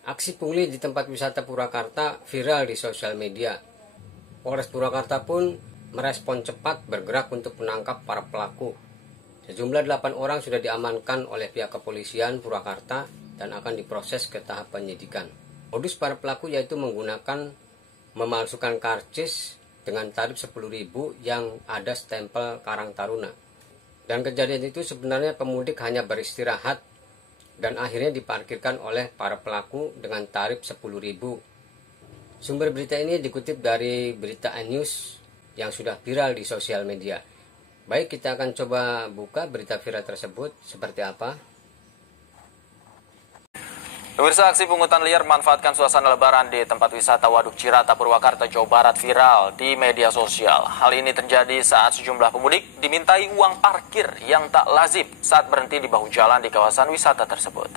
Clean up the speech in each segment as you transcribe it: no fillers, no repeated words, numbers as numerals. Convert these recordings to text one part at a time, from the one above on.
Aksi pungli di tempat wisata Purwakarta viral di sosial media. Polres Purwakarta pun merespon cepat bergerak untuk menangkap para pelaku. Sejumlah 8 orang sudah diamankan oleh pihak kepolisian Purwakarta dan akan diproses ke tahap penyidikan. Modus para pelaku yaitu menggunakan memalsukan karcis dengan tarif 10.000 yang ada stempel Karang Taruna. Dan kejadian itu sebenarnya pemudik hanya beristirahat dan akhirnya diparkirkan oleh para pelaku dengan tarif 10.000. Sumber berita ini dikutip dari berita News yang sudah viral di sosial media. Baik, kita akan coba buka berita viral tersebut seperti apa. Pemirsa, aksi pungutan liar memanfaatkan suasana lebaran di tempat wisata Waduk Cirata, Purwakarta, Jawa Barat viral di media sosial. Hal ini terjadi saat sejumlah pemudik dimintai uang parkir yang tak lazim saat berhenti di bahu jalan di kawasan wisata tersebut.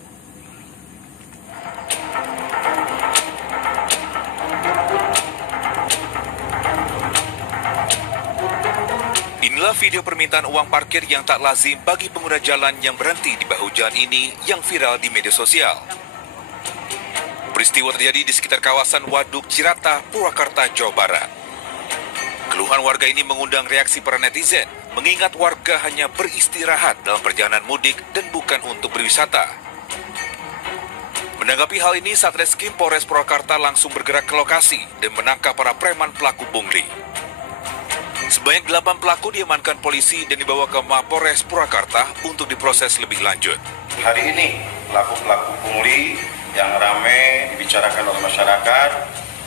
Inilah video permintaan uang parkir yang tak lazim bagi pengguna jalan yang berhenti di bahu jalan ini yang viral di media sosial. Peristiwa terjadi di sekitar kawasan Waduk Cirata, Purwakarta, Jawa Barat. Keluhan warga ini mengundang reaksi para netizen, mengingat warga hanya beristirahat dalam perjalanan mudik dan bukan untuk berwisata. Menanggapi hal ini, Satreskrim Polres Purwakarta langsung bergerak ke lokasi dan menangkap para preman pelaku pungli. Sebanyak 8 pelaku diamankan polisi dan dibawa ke Mapolres Purwakarta untuk diproses lebih lanjut. Hari ini, pelaku-pelaku pungli yang ramai dibicarakan oleh masyarakat,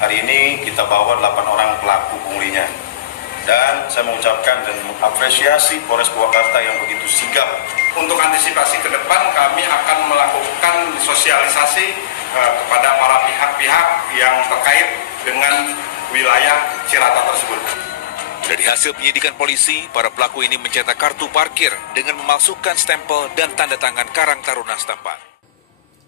hari ini kita bawa 8 orang pelaku punglinya. Dan saya mengucapkan dan mengapresiasi Polres Purwakarta yang begitu sigap. Untuk antisipasi ke depan, kami akan melakukan sosialisasi kepada para pihak-pihak yang terkait dengan wilayah Cirata tersebut. Dari hasil penyidikan polisi, para pelaku ini mencetak kartu parkir dengan memalsukan stempel dan tanda tangan Karang Taruna setempat.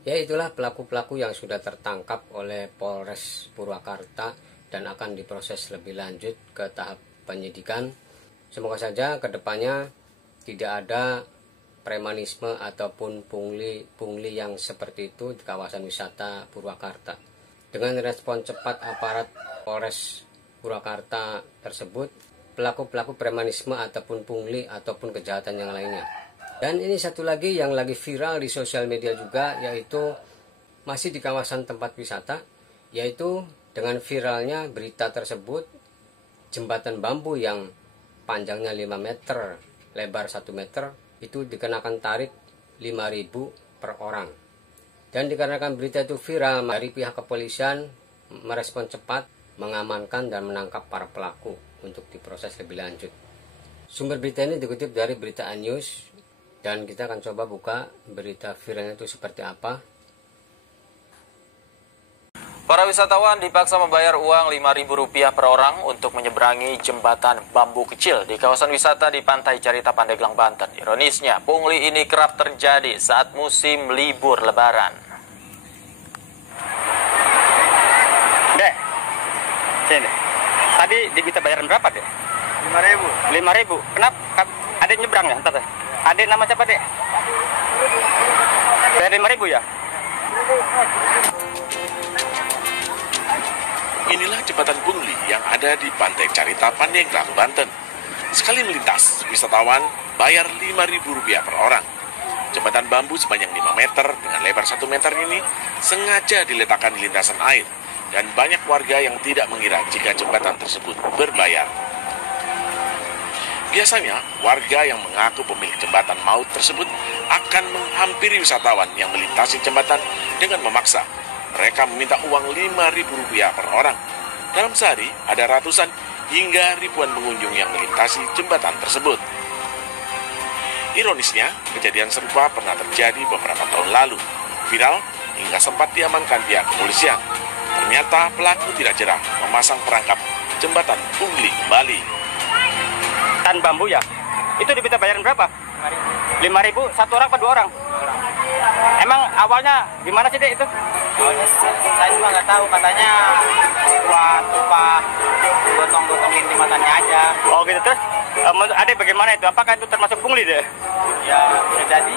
Ya, itulah pelaku-pelaku yang sudah tertangkap oleh Polres Purwakarta dan akan diproses lebih lanjut ke tahap penyidikan. Semoga saja ke depannya tidak ada premanisme ataupun pungli yang seperti itu di kawasan wisata Purwakarta. Dengan respon cepat aparat Polres Purwakarta tersebut, pelaku-pelaku premanisme ataupun pungli ataupun kejahatan yang lainnya. Dan ini satu lagi yang lagi viral di sosial media juga, yaitu masih di kawasan tempat wisata, yaitu dengan viralnya berita tersebut, jembatan bambu yang panjangnya 5 meter, lebar 1 meter, itu dikenakan tarif 5.000 per orang. Dan dikarenakan berita itu viral, dari pihak kepolisian merespon cepat, mengamankan dan menangkap para pelaku untuk diproses lebih lanjut. Sumber berita ini dikutip dari berita News. Dan kita akan coba buka berita viralnya itu seperti apa. Para wisatawan dipaksa membayar uang Rp5.000 per orang untuk menyeberangi jembatan bambu kecil di kawasan wisata di Pantai Carita, Pandeglang, Banten. Ironisnya, pungli ini kerap terjadi saat musim libur lebaran. Dek, sini. Tadi diminta bayaran berapa, Dek? 5.000. 5.000. Kenapa? Ada nyebrang ya? Entar, Adek nama siapa, Dek? Bayar 5.000 ya? Inilah jembatan pungli yang ada di Pantai Carita, Pandeglang, Banten. Sekali melintas, wisatawan bayar Rp5.000 per orang. Jembatan bambu sepanjang 5 meter dengan lebar 1 meter ini sengaja diletakkan di lintasan air. Dan banyak warga yang tidak mengira jika jembatan tersebut berbayar. Biasanya, warga yang mengaku pemilik jembatan maut tersebut akan menghampiri wisatawan yang melintasi jembatan dengan memaksa. Mereka meminta uang Rp5.000 per orang. Dalam sehari, ada ratusan hingga ribuan pengunjung yang melintasi jembatan tersebut. Ironisnya, kejadian serupa pernah terjadi beberapa tahun lalu. Viral hingga sempat diamankan pihak kepolisian. Ternyata pelaku tidak jerah memasang perangkap jembatan pungli kembali. Tan bambu ya? Itu diminta bayaran berapa? 5.000 satu orang apa 2 orang? Emang awalnya gimana sih, Dek, itu? Awalnya saya juga nggak tahu, katanya buat upah gotong-gotongin jembatannya aja. Oh gitu, terus Adek bagaimana itu? Apakah itu termasuk pungli, Dek? Ya bisa jadi.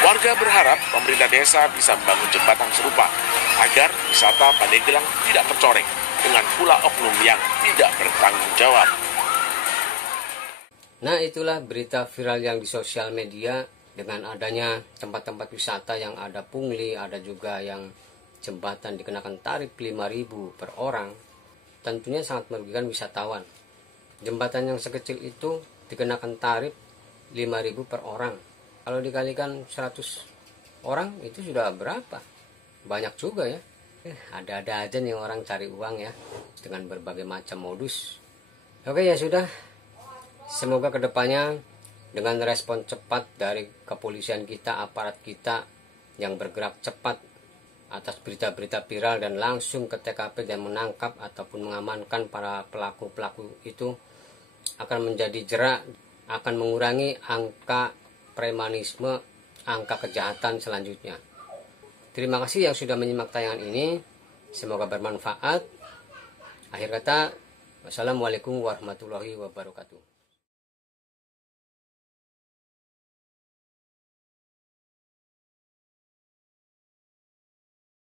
Warga berharap pemerintah desa bisa membangun jembatan serupa agar wisata Pandeglang tidak tercoreng dengan pula oknum yang tidak bertanggung jawab. Nah, itulah berita viral yang di sosial media dengan adanya tempat-tempat wisata yang ada pungli, ada juga yang jembatan dikenakan tarif 5.000 per orang. Tentunya sangat merugikan wisatawan. Jembatan yang sekecil itu dikenakan tarif 5.000 per orang. Kalau dikalikan 100 orang itu sudah berapa? Banyak juga ya. Ada-ada aja nih orang cari uang ya dengan berbagai macam modus. Oke, ya sudah. Semoga kedepannya dengan respon cepat dari kepolisian kita, aparat kita yang bergerak cepat atas berita-berita viral dan langsung ke TKP dan menangkap ataupun mengamankan para pelaku-pelaku itu akan menjadi jerak, akan mengurangi angka premanisme, angka kejahatan selanjutnya. Terima kasih yang sudah menyimak tayangan ini. Semoga bermanfaat. Akhir kata, wassalamualaikum warahmatullahi wabarakatuh.